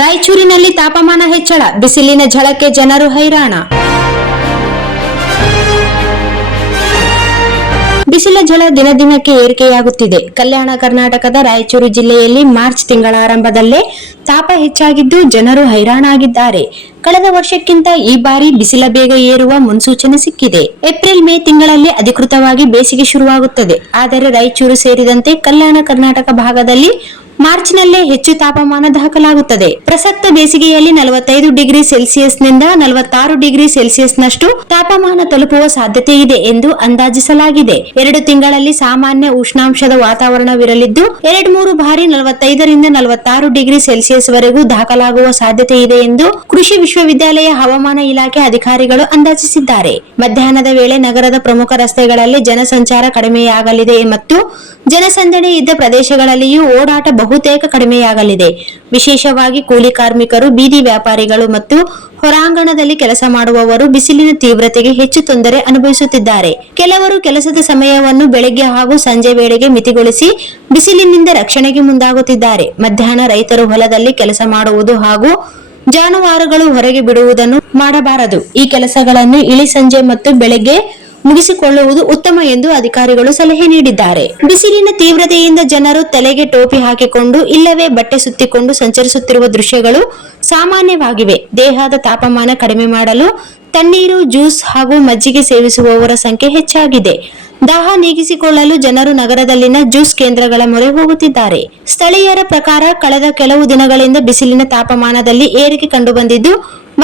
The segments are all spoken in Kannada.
ರಾಯಚೂರಿನಲ್ಲಿ ತಾಪಮಾನ ಹೆಚ್ಚಳ, ಬಿಸಿಲಿನ ಝಳಕ್ಕೆ ಜನರು ಹೈರಾಣ. ಬಿಸಿಲ ಝಳ ದಿನದಿನಕ್ಕೆ ಏರಿಕೆಯಾಗುತ್ತಿದೆ. ಕಲ್ಯಾಣ ಕರ್ನಾಟಕದ ರಾಯಚೂರು ಜಿಲ್ಲೆಯಲ್ಲಿ ಮಾರ್ಚ್ ತಿಂಗಳ ಆರಂಭದಲ್ಲೇ ತಾಪ ಹೆಚ್ಚಾಗಿದ್ದು ಜನರು ಹೈರಾಣಾಗಿದ್ದಾರೆ. ಕಳೆದ ವರ್ಷಕ್ಕಿಂತ ಈ ಬಾರಿ ಬಿಸಿಲ ಬೇಗ ಏರುವ ಮುನ್ಸೂಚನೆ ಸಿಕ್ಕಿದೆ. ಏಪ್ರಿಲ್ ಮೇ ತಿಂಗಳಲ್ಲಿ ಅಧಿಕೃತವಾಗಿ ಬೇಸಿಗೆ ಶುರುವಾಗುತ್ತದೆ. ಆದರೆ ರಾಯಚೂರು ಸೇರಿದಂತೆ ಕಲ್ಯಾಣ ಕರ್ನಾಟಕ ಭಾಗದಲ್ಲಿ ಮಾರ್ಚ್ನಲ್ಲೇ ಹೆಚ್ಚು ತಾಪಮಾನ ದಾಖಲಾಗುತ್ತದೆ. ಪ್ರಸಕ್ತ ಬೇಸಿಗೆಯಲ್ಲಿ 45 ಡಿಗ್ರಿ ಸೆಲ್ಸಿಯಸ್ನಿಂದ 46 ಡಿಗ್ರಿ ಸೆಲ್ಸಿಯಸ್ನಷ್ಟು ತಾಪಮಾನ ತಲುಪುವ ಸಾಧ್ಯತೆ ಇದೆ ಎಂದು ಅಂದಾಜಿಸಲಾಗಿದೆ. 2 ತಿಂಗಳಲ್ಲಿ ಸಾಮಾನ್ಯ ಉಷ್ಣಾಂಶದ ವಾತಾವರಣವಿರಲಿದ್ದು 2-3 ಬಾರಿ 45ರಿಂದ 46 ಡಿಗ್ರಿ ಸೆಲ್ಸಿಯಸ್ ವರೆಗೂ ದಾಖಲಾಗುವ ಸಾಧ್ಯತೆ ಇದೆ ಎಂದು ಕೃಷಿ ವಿಶ್ವವಿದ್ಯಾಲಯ ಹವಾಮಾನ ಇಲಾಖೆ ಅಧಿಕಾರಿಗಳು ಅಂದಾಜಿಸಿದ್ದಾರೆ. ಮಧ್ಯಾಹ್ನದ ವೇಳೆ ನಗರದ ಪ್ರಮುಖ ರಸ್ತೆಗಳಲ್ಲಿ ಜನಸಂಚಾರ ಕಡಿಮೆಯಾಗಲಿದೆ ಮತ್ತು ಜನಸಂದಣಿ ಇದ್ದ ಪ್ರದೇಶಗಳಲ್ಲಿಯೂ ಓಡಾಟ ಬಹುತೇಕ ಕಡಿಮೆಯಾಗಲಿದೆ. ವಿಶೇಷವಾಗಿ ಕೂಲಿ ಕಾರ್ಮಿಕರು, ಬೀದಿ ವ್ಯಾಪಾರಿಗಳು ಮತ್ತು ಹೊರಾಂಗಣದಲ್ಲಿ ಕೆಲಸ ಮಾಡುವವರು ಬಿಸಿಲಿನ ತೀವ್ರತೆಗೆ ಹೆಚ್ಚು ತೊಂದರೆ ಅನುಭವಿಸುತ್ತಿದ್ದಾರೆ. ಕೆಲವರು ಕೆಲಸದ ಸಮಯವನ್ನು ಬೆಳಗ್ಗೆ ಹಾಗೂ ಸಂಜೆ ವೇಳೆಗೆ ಮಿತಿಗೊಳಿಸಿ ಬಿಸಿಲಿನಿಂದ ರಕ್ಷಣೆಗೆ ಮುಂದಾಗುತ್ತಿದ್ದಾರೆ. ಮಧ್ಯಾಹ್ನ ರೈತರು ಹೊಲದಲ್ಲಿ ಕೆಲಸ ಮಾಡುವುದು ಹಾಗೂ ಜಾನುವಾರುಗಳು ಹೊರಗೆ ಬಿಡುವುದನ್ನು ಮಾಡಬಾರದು. ಈ ಕೆಲಸಗಳನ್ನು ಇಳಿ ಸಂಜೆ ಮತ್ತು ಬೆಳಗ್ಗೆ ಮುಗಿಸಿಕೊಳ್ಳುವುದು ಉತ್ತಮ ಎಂದು ಅಧಿಕಾರಿಗಳು ಸಲಹೆ ನೀಡಿದ್ದಾರೆ. ಬಿಸಿಲಿನ ತೀವ್ರತೆಯಿಂದ ಜನರು ತಲೆಗೆ ಟೋಪಿ ಹಾಕಿಕೊಂಡು ಇಲ್ಲವೇ ಬಟ್ಟೆ ಸುತ್ತಿಕೊಂಡು ಸಂಚರಿಸುತ್ತಿರುವ ದೃಶ್ಯಗಳು ಸಾಮಾನ್ಯವಾಗಿವೆ. ದೇಹದ ತಾಪಮಾನ ಕಡಿಮೆ ಮಾಡಲು ತಣ್ಣೀರು, ಜ್ಯೂಸ್ ಹಾಗೂ ಮಜ್ಜಿಗೆ ಸೇವಿಸುವವರ ಸಂಖ್ಯೆ ಹೆಚ್ಚಾಗಿದೆ. ದಾಹ ನೀಗಿಸಿಕೊಳ್ಳಲು ಜನರು ನಗರದಲ್ಲಿನ ಜ್ಯೂಸ್ ಕೇಂದ್ರಗಳ ಮೊರೆ ಹೋಗುತ್ತಿದ್ದಾರೆ. ಸ್ಥಳೀಯರ ಪ್ರಕಾರ ಕಳೆದ ಕೆಲವು ದಿನಗಳಿಂದ ಬಿಸಿಲಿನ ತಾಪಮಾನದಲ್ಲಿ ಏರಿಕೆ ಕಂಡುಬಂದಿದ್ದು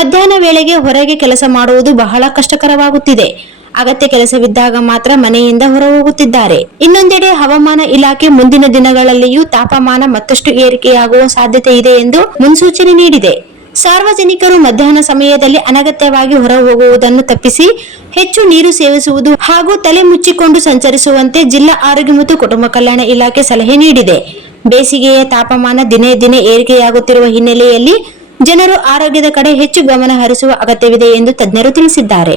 ಮಧ್ಯಾಹ್ನ ವೇಳೆಗೆ ಹೊರಗೆ ಕೆಲಸ ಮಾಡುವುದು ಬಹಳ ಕಷ್ಟಕರವಾಗುತ್ತಿದೆ. ಅಗತ್ಯ ಕೆಲಸವಿದ್ದಾಗ ಮಾತ್ರ ಮನೆಯಿಂದ ಹೊರ ಹೋಗುತ್ತಿದ್ದಾರೆ. ಇನ್ನೊಂದೆಡೆ ಹವಾಮಾನ ಇಲಾಖೆ ಮುಂದಿನ ದಿನಗಳಲ್ಲಿಯೂ ತಾಪಮಾನ ಮತ್ತಷ್ಟು ಏರಿಕೆಯಾಗುವ ಸಾಧ್ಯತೆ ಇದೆ ಎಂದು ಮುನ್ಸೂಚನೆ ನೀಡಿದೆ. ಸಾರ್ವಜನಿಕರು ಮಧ್ಯಾಹ್ನ ಸಮಯದಲ್ಲಿ ಅನಗತ್ಯವಾಗಿ ಹೊರ ಹೋಗುವುದನ್ನು ತಪ್ಪಿಸಿ ಹೆಚ್ಚು ನೀರು ಸೇವಿಸುವುದು ಹಾಗೂ ತಲೆ ಮುಚ್ಚಿಕೊಂಡು ಸಂಚರಿಸುವಂತೆ ಜಿಲ್ಲಾ ಆರೋಗ್ಯ ಮತ್ತು ಕುಟುಂಬ ಕಲ್ಯಾಣ ಇಲಾಖೆ ಸಲಹೆ ನೀಡಿದೆ. ಬೇಸಿಗೆಯ ತಾಪಮಾನ ದಿನೇ ದಿನೇ ಏರಿಕೆಯಾಗುತ್ತಿರುವ ಹಿನ್ನೆಲೆಯಲ್ಲಿ ಜನರು ಆರೋಗ್ಯದ ಕಡೆ ಹೆಚ್ಚು ಗಮನ ಹರಿಸುವ ಅಗತ್ಯವಿದೆ ಎಂದು ತಜ್ಞರು ತಿಳಿಸಿದ್ದಾರೆ.